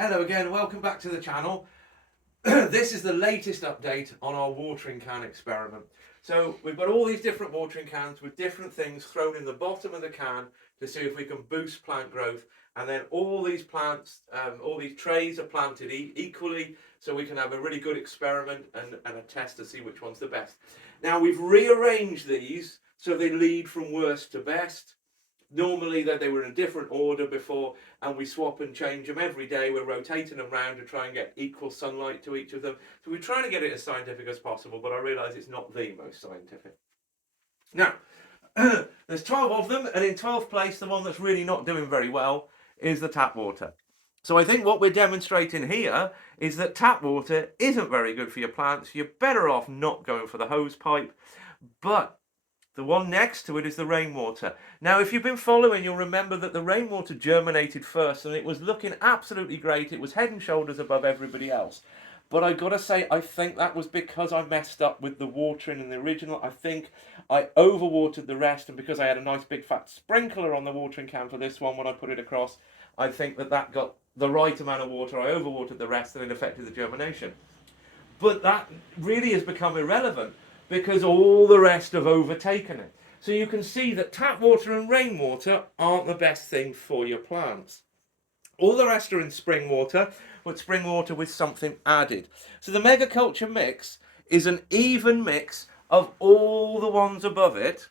Hello again, welcome back to the channel. This is the latest update on our watering can experiment. So we've got all these different watering cans with different things thrown in the bottom of the can to see if we can boost plant growth, and then all these plants, all these trays are planted equally, so we can have a really good experiment and a test to see which one's the best. Now we've rearranged these so they lead from worst to best. Normally they were in a different order before, and we swap and change them every day. We're rotating them around to try and get equal sunlight to each of them. So we're trying to get it as scientific as possible, but I realise it's not the most scientific. Now, there's 12 of them, and in 12th place, the one that's really not doing very well is the tap water. So I think what we're demonstrating here is that tap water isn't very good for your plants. You're better off not going for the hose pipe, but the one next to it is the rainwater. Now, if you've been following, you'll remember that the rainwater germinated first and it was looking absolutely great. It was head and shoulders above everybody else. But I gotta say, I think that was because I messed up with the watering in the original. I think I overwatered the rest, and because I had a nice big fat sprinkler on the watering can for this one when I put it across, I think that got the right amount of water. I overwatered the rest and it affected the germination. But that really has become irrelevant because all the rest have overtaken it. So you can see that tap water and rainwater aren't the best thing for your plants. All the rest are in spring water, but spring water with something added. So the Megaculture mix is an even mix of all the ones above it,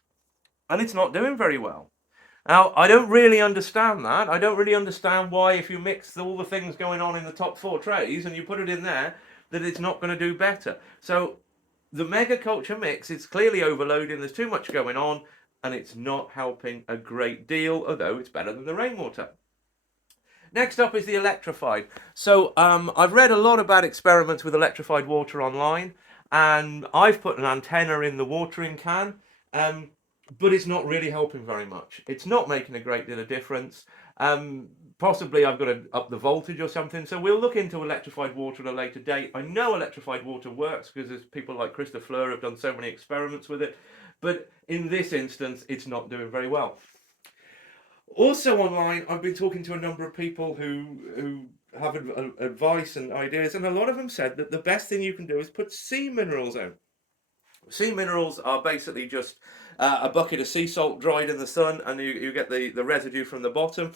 and it's not doing very well. Now, I don't really understand that. I don't really understand why, if you mix all the things going on in the top 4 trays and you put it in there, that it's not going to do better. So the Megaculture mix is clearly overloading. There's too much going on, and it's not helping a great deal, although it's better than the rainwater. Next up is the electrified. So I've read a lot about experiments with electrified water online, and I've put an antenna in the watering can, but it's not really helping very much. It's not making a great deal of difference. Possibly I've got to up the voltage or something. So we'll look into electrified water at a later date. I know electrified water works because there's people like Christophe Fleur have done so many experiments with it. But in this instance, it's not doing very well. Also online, I've been talking to a number of people who have advice and ideas, and a lot of them said that the best thing you can do is put sea minerals out. Sea minerals are basically just a bucket of sea salt dried in the sun, and you get the residue from the bottom.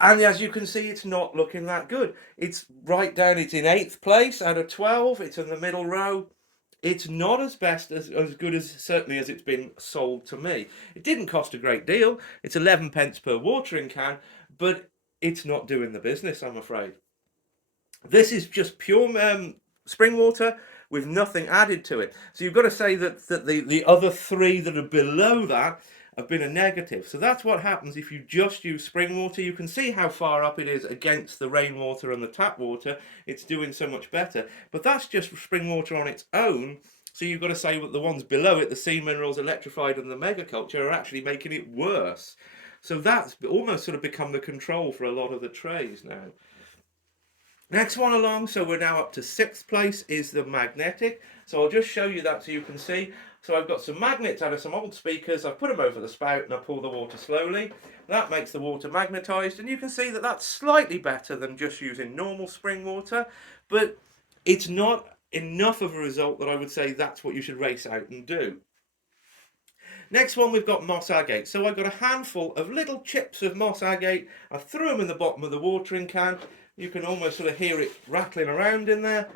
And as you can see, it's not looking that good. It's right down, it's in 8th place out of 12. It's in the middle row. It's not as good as certainly as it's been sold to me. It didn't cost a great deal. It's 11 pence per watering can, but it's not doing the business, I'm afraid. This is just pure spring water with nothing added to it. So you've got to say that the other 3 that are below that have been a negative. So that's what happens if you just use spring water. You can see how far up it is against the rainwater and the tap water. It's doing so much better. But that's just spring water on its own. So you've got to say that the ones below it, the sea minerals, electrified, and the Megaculture, are actually making it worse. So that's almost sort of become the control for a lot of the trays now. Next one along, so we're now up to 6th place, is the magnetic. So I'll just show you that so you can see. So I've got some magnets out of some old speakers, I've put them over the spout and I pull the water slowly. That makes the water magnetised, and you can see that that's slightly better than just using normal spring water, but it's not enough of a result that I would say that's what you should race out and do. Next one, we've got moss agate. So I've got a handful of little chips of moss agate. I threw them in the bottom of the watering can. You can almost sort of hear it rattling around in there.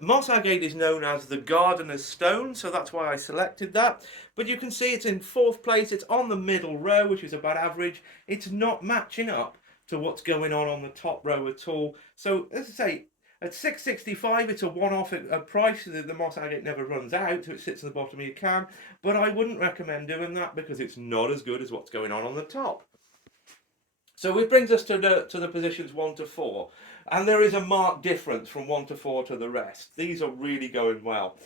Moss agate is known as the gardener's stone, so that's why I selected that. But you can see it's in 4th place. It's on the middle row, which is about average. It's not matching up to what's going on the top row at all. So, as I say, at £6.65, it's a one-off price. The moss agate never runs out, so it sits at the bottom of your can. But I wouldn't recommend doing that because it's not as good as what's going on the top. So it brings us to the positions 1 to 4. And there is a marked difference from 1 to 4 to the rest. These are really going well.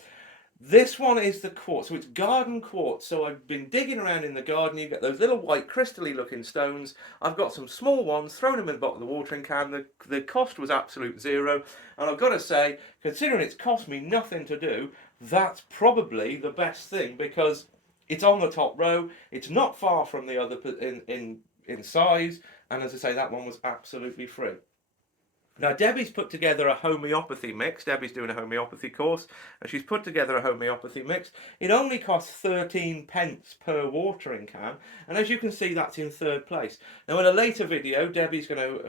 This one is the quartz, so it's garden quartz. So I've been digging around in the garden. You get those little white crystally looking stones. I've got some small ones, thrown them in the bottom of the watering can. The cost was absolute zero. And I've got to say, considering it's cost me nothing to do, that's probably the best thing because it's on the top row. It's not far from the other in size. And as I say, that one was absolutely free. Now, Debbie's put together a homeopathy mix. Debbie's doing a homeopathy course, and she's put together a homeopathy mix. It only costs 13 pence per watering can, and as you can see, that's in third place. Now, in a later video,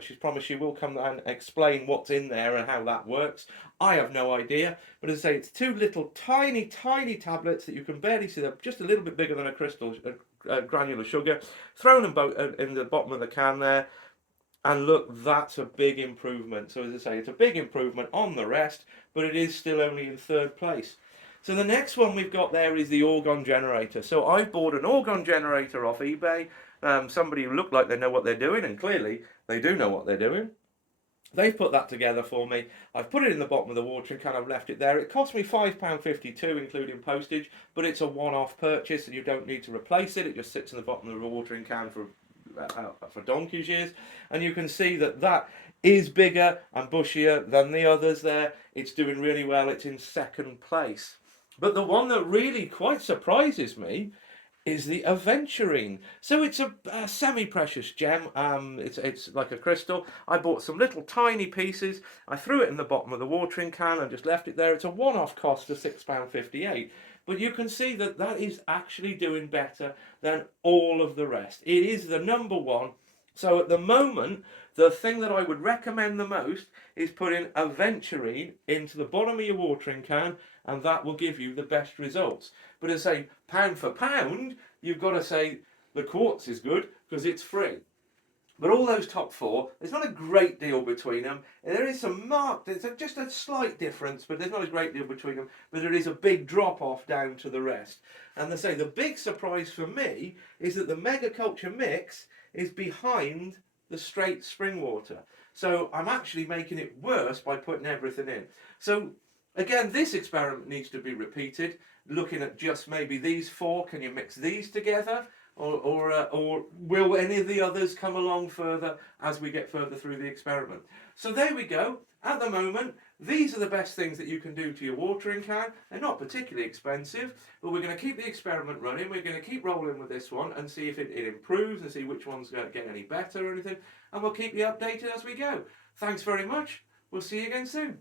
she's promised she will come and explain what's in there and how that works. I have no idea, but as I say, it's two little tiny, tiny tablets that you can barely see. They're just a little bit bigger than a crystal granular sugar, thrown in the bottom of the can there. And look, that's a big improvement. So as I say, it's a big improvement on the rest, but it is still only in third place. So the next one we've got there is the orgone generator. So I bought an orgone generator off eBay. Somebody who looked like they know what they're doing, and clearly they do know what they're doing. They've put that together for me. I've put it in the bottom of the watering can. I've left it there. It cost me £5.52 including postage, but it's a one-off purchase and you don't need to replace it. It just sits in the bottom of the watering can for donkey's years, and you can see that that is bigger and bushier than the others there. It's doing really well. It's in second place. But the one that really quite surprises me is the aventurine. So it's a semi-precious gem. It's like a crystal. I bought some little tiny pieces. I threw it in the bottom of the watering can and just left it there. It's a one-off cost of £6.58. But you can see that that is actually doing better than all of the rest. It is the number one. So at the moment, the thing that I would recommend the most is putting aventurine into the bottom of your watering can, and that will give you the best results. But as I say, pound for pound, you've got to say the quartz is good because it's free. But all those top four, there's not a great deal between them. There is some marked, it's just a slight difference, but there's not a great deal between them. But there is a big drop off down to the rest. And they say the big surprise for me is that the Megaculture Mix is behind the straight spring water. So I'm actually making it worse by putting everything in. So again, this experiment needs to be repeated. Looking at just maybe these four, can you mix these together? Or will any of the others come along further as we get further through the experiment? So there we go. At the moment, these are the best things that you can do to your watering can. They're not particularly expensive, but we're going to keep the experiment running. We're going to keep rolling with this one and see if it improves and see which one's going to get any better or anything. And we'll keep you updated as we go. Thanks very much. We'll see you again soon.